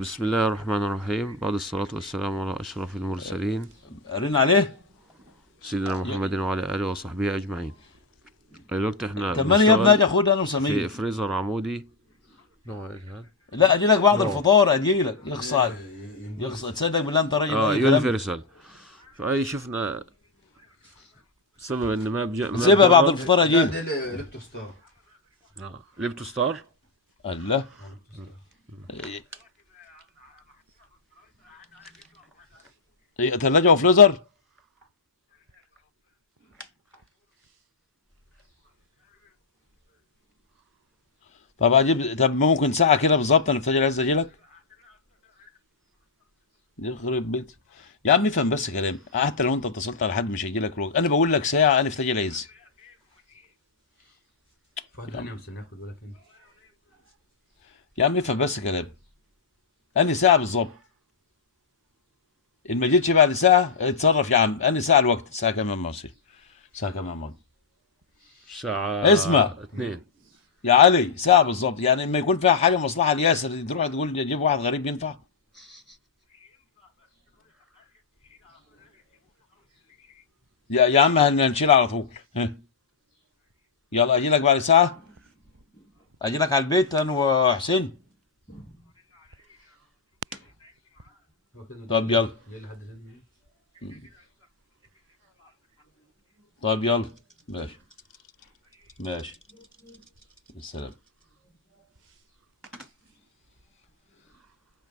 بسم الله الرحمن الرحيم. بعد الصلاة والسلام على أشرف المرسلين قرينا عليه. سيدنا يا- محمد وعلى آله وصحبه أجمعين. دلوقتي احنا طب ماني يا ابني اجي بنشتغل اخدها انا في وسمير. فريزر عمودي. نوع ايش هذا؟ لا اجي لك بعد نوع الفطار، اجي لك يخص. يخص تصدق بالله انت راجل اي كلام. يونيفرسال. فأي شفنا سبب إن ما سيبها بعد بجرب. الفطار لا اجيب. دي الكترو ستار. ليبتو ستار. الله. هي ثلاجه وفريزر. طب اجيب، طب ممكن ساعه كده بالظبط انا في عايز اجي لك. يخرب بيت. يا عم افهم بس كلام، حتى لو انت اتصلت على حد مش هيجي لك الوقت، انا بقول لك ساعه انا في تاجي العز. في واحد تاني مستني ياخد بالك انت. يا عم افهم بس كلام، اني ساعه بالظبط. ان ما جيتش بعد ساعه اتصرف يا عم، اني ساعه الوقت، ساعه كمان ما اصير. ساعه كمان ما الساعة اسمع 2. يا علي، ساعة بالظبط، يعني لما يكون فيها حاجة مصلحة لياسر تروح تقول جيب واحد غريب ينفع؟ يا عم هنشيل على طول. ها. يلا اجي لك بعد ساعة، اجي لك على البيت انا وحسين. هو كده طب يلا. جاي لحد تاني. طب يلا. ماشي. ماشي. بالسلام.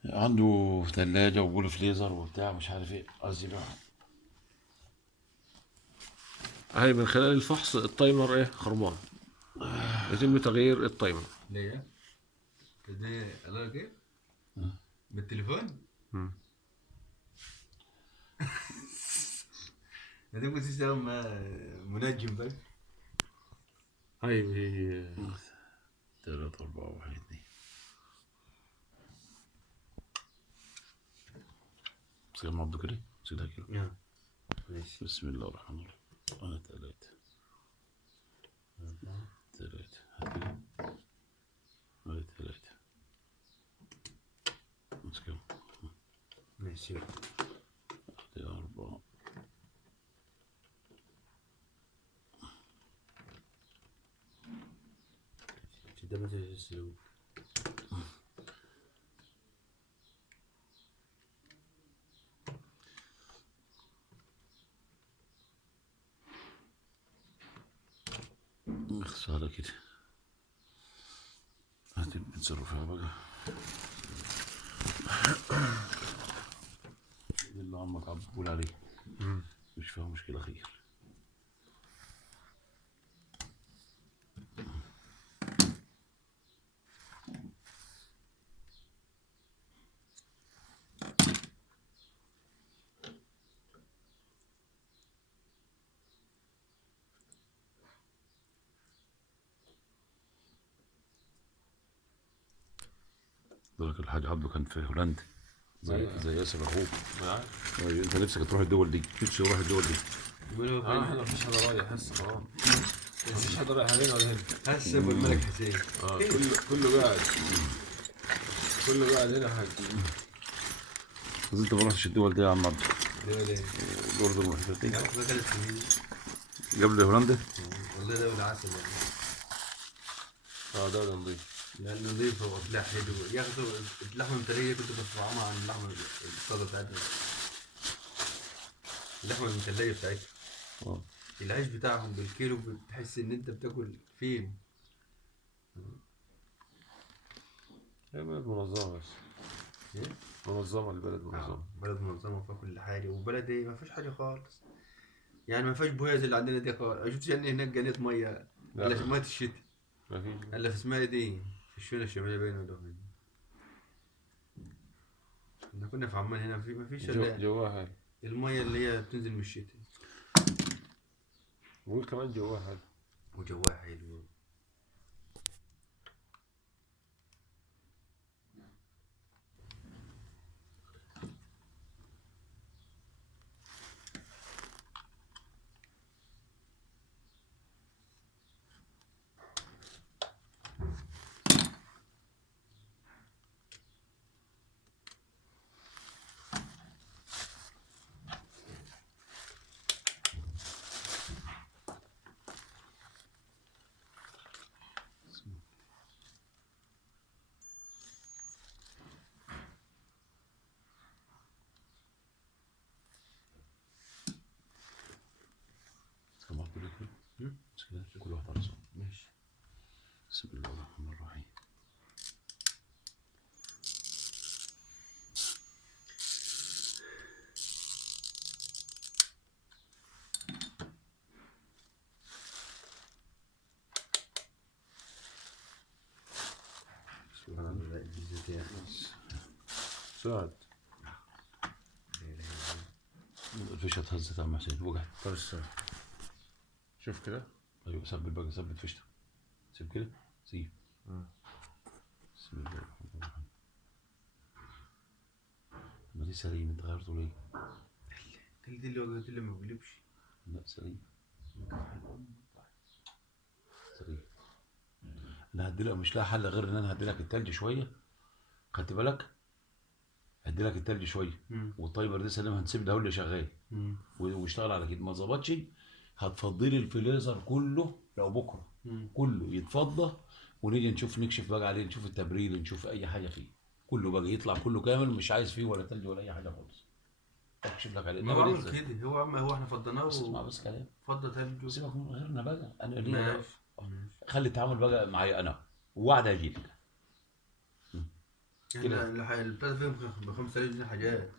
عنده ثلاجة وبول فريزر وبتاع مش عارف ايه، قصدي بقى. هاي من خلال الفحص التايمر خربان. يتم تغيير التايمر. ليه؟ ده قال لك ايه؟ بالتليفون؟ ده ممكن تستخدم منجم بس. هاي هي 3 4 1 2. مسك ما كده، مسك كده. ماشي. بسم الله الرحمن الرحيم. انا ثلاثة. ثلاثة. هذه ثلاثة. مسك. ماشي. هذه 4. ده ما تجلس. خسارة كده. هاتي بنصرفها بقى. دي اللي عمك عم بقول عليه. مش فيها مشكلة خير. ذلك الحاج عبده كان في هولندا زي ياسر اخوك. أيوة، انت نفسك تروح الدول دي، نفسي اروح الدول دي. احنا مفيش حدا رايح هسه خلاص. مفيش حدا رايح علينا ولا هنا. هسه ابو الملك حسين. كله قاعد هنا حاج. بس انت ما رحتش الدول دي يا عم عبده. دولة الاردن والحتت دي يا اخي 3 سنين. قبل هولندا. والله دولة عسل والله. دولة نظيف. لا نظيفة وأكلها حلو يا أخي. اللحمة المثلية كنت بطعمها عن اللحمة الصادة بتاعتنا. اللحمة المثلية بتاعتها. اه. العيش بتاعهم بالكيلو بتحس إن أنت بتاكل فين. هي بلد منظمة بس. إيه؟ منظمة، البلد منظمة. بلد منظمة فيها كل حاجة، وبلد إيه ما فيش حاجة خالص. يعني ما فيش بويا زي اللي عندنا دي خالص. ما شفتش إن هناك جنيت مية إلا في مية الشتاء. مفيش. إلا في اسمها دي في الشونة الشمالية باين ولا فين. إحنا كنا في عمان هنا ما فيش إلا جواها. المية اللي هي بتنزل من الشتاء. بقول كمان جواها. وجواها حلو. ساعد. الفيشه اتهزت يا عم حسين وجعت. طب استنى. شوف كده. ايوه ثبت بقى، ثبت فيشتك. سيب كده، سيب. بسم الله الرحمن الرحيم. ما دي سليم، انت غيرته ليه؟ دي اللي وقعت اللي ما بيقلبش. لا سليم. سليم. انا هديلك مش لاقي حل غير ان انا هديلك التلج شويه. خدت بالك؟ هديلك التلج شويه. والتايمر ده سليم، هنسيب ده هو اللي شغال. واشتغل على كده. ما ظبطش هتفضي لي الفريزر كله لو بكره. كله يتفضى ونيجي نشوف نكشف بقى عليه، نشوف التبريد، نشوف اي حاجه فيه. كله بقى يطلع كله كامل، مش عايز فيه ولا تلج ولا اي حاجه خالص. اكشف لك عليه. ما هو عمل كده، هو احنا فضيناه. بس اسمع بس كلام. فضى تلج. سيبك من غيرنا بقى، انا ليه؟ ماشي. خلي التعامل بقى معايا انا، ووعد اجي لك. احنا البتاع فيهم ب 5000 جنيه حاجات.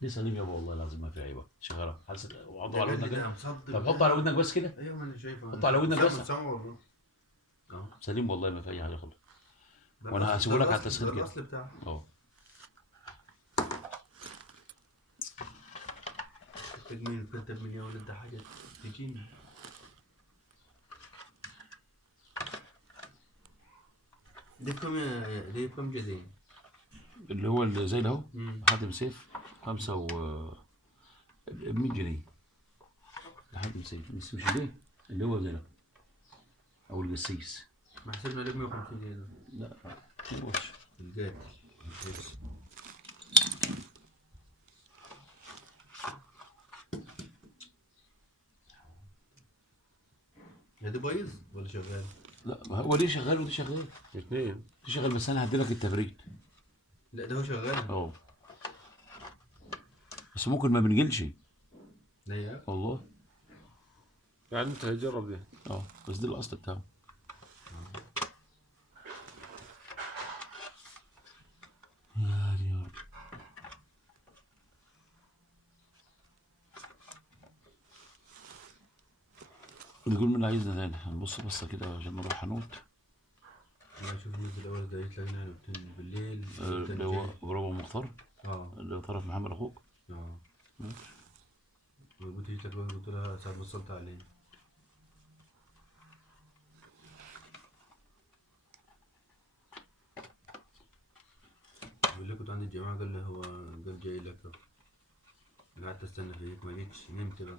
دي سليم يابا والله العظيم ما في عيبه، شغاله. وحطه على يا ودنك جدع كده. مصدق. طب حطه على ودنك بس كده. ايوه ما انا شايفه. حطه على ودنك بس. سامعه. سليم والله ما في اي حاجه خالص. ده وانا الأصل- هسيبه لك ده على الأصل- التسخين ده كده. الاصل بتاعه. اه التجميل الكتب من يا ولد ده حاجه تجيني. دي بكم جزين. اللي هو اللي زي ده اهو. حاتم سيف 5 و 100 جنيه. حاتم سيف بس مش ده اللي هو زي ده او القسيس. ما حسبنا لك 150 جنيه ده. لا ما هوش الجاتل. ده بايظ ولا شغال؟ لا ما هو دي شغال ودي شغال. اثنين. دي شغال بس انا هدي لك التبريد. لا ده هو شغال. اه بس ممكن ما بنجلش. لا يا والله. يعني انت هتجرب ده. بس ده الاصل بتاعه. يا رب. نقول من عايزنا تاني، هنبص بصه كده عشان نروح حنوت. انا اشوف الناس الاول ده يطلع لنا بالليل. اللي هو برافو مختار. اللي طرف محمد اخوك. قلت لك قلت لها ساعة وصلت عليه. بقول لك كنت عند الجماعة قال لي هو قال جاي لك. قعدت استنى فيك ما جيتش، نمت بقى.